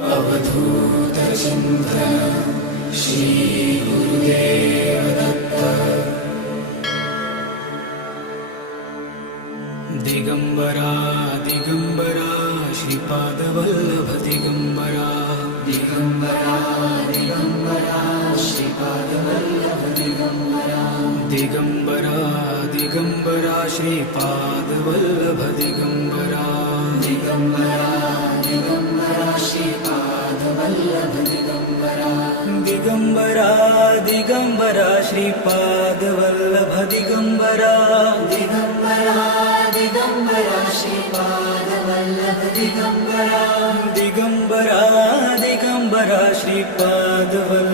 अवधूतचिन्तन Shri Gurudev Datta. Digambara Digambara Shripadvallabh Digambara. Digambara Digambara Shripadvallabh Digambara. Digambara Digambara Shripadvallabh Digambara. Digambara Digambara Shripadvallabh Digambara. Digambara Digambara Shripadvallabh Digambara. Digambara Digambara Shripadvallabh Digambara. Digambara Digambara Shripadvallabh